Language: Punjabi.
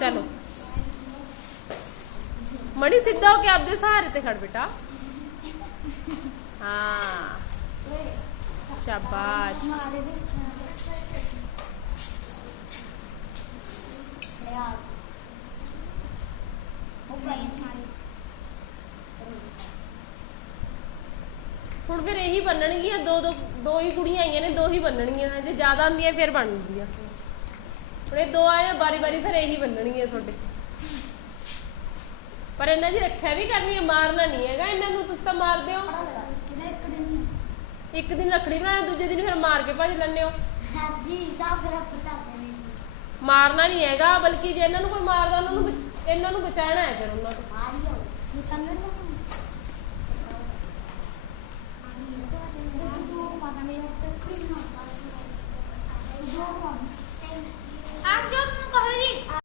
ਚਲੋ। ਮਣੀ ਸਿੱਧਾ ਹੋ ਕੇ ਆਪਦੇ ਸਹਾਰੇ ਤੇ ਖੜ ਬੇਟਾ। ਹਾਂ। ਸ਼ਾਬਾਸ਼। ਹੁਣ ਫਿਰ ਇਹੀ ਬੰਨਣਗੀਆਂ ਦੋ ਦੋ ਦੋ ਹੀ ਕੁੜੀਆਂ ਆਈਆਂ ਨੇ, ਦੋ ਹੀ ਬੰਨਣਗੀਆਂ ਜੇ ਜ਼ਿਆਦਾ ਆਉਂਦੀਆਂ ਫਿਰ ਬਣਦੀਆਂ ਹੁਣ ਇਹ ਦੋ ਆਏ ਬਾਰੀ ਬਾਰੀ ਸਰ ਇਹੀ ਬੰਨਣਗੀਆਂ ਤੁਹਾਡੇ। ਪਰ ਇਹਨਾਂ ਦੀ ਰੱਖਿਆ ਵੀ ਕਰਨੀ ਹੈ ਮਾਰਨਾ ਨਹੀਂ ਹੈਗਾ। ਇਹਨਾਂ ਨੂੰ ਤੁਸੀਂ ਤਾਂ ਮਾਰਦੇ ਹੋ। ਇੱਕ ਦਿਨ ਰੱਖੜੀ ਬਣਾਉਣਾ ਦੂਜੇ ਦਿਨ ਫਿਰ ਮਾਰ ਕੇ ਭੱਜ ਲੈਂਦੇ ਹੋ। ਹਾਜੀ ਪਤਾ ਨਹੀਂ ਮਾਰਨਾ ਨਹੀਂ ਹੈਗਾ ਬਲਕਿ ਜੇ ਇਹਨਾਂ ਨੂੰ ਕੋਈ ਮਾਰਦਾ ਉਹਨਾਂ ਨੂੰ ਇਹਨਾਂ ਨੂੰ ਬਚਾਉਣਾ ਹੈ ਫਿਰ ਉਹਨਾਂ ਤੋਂ ਆ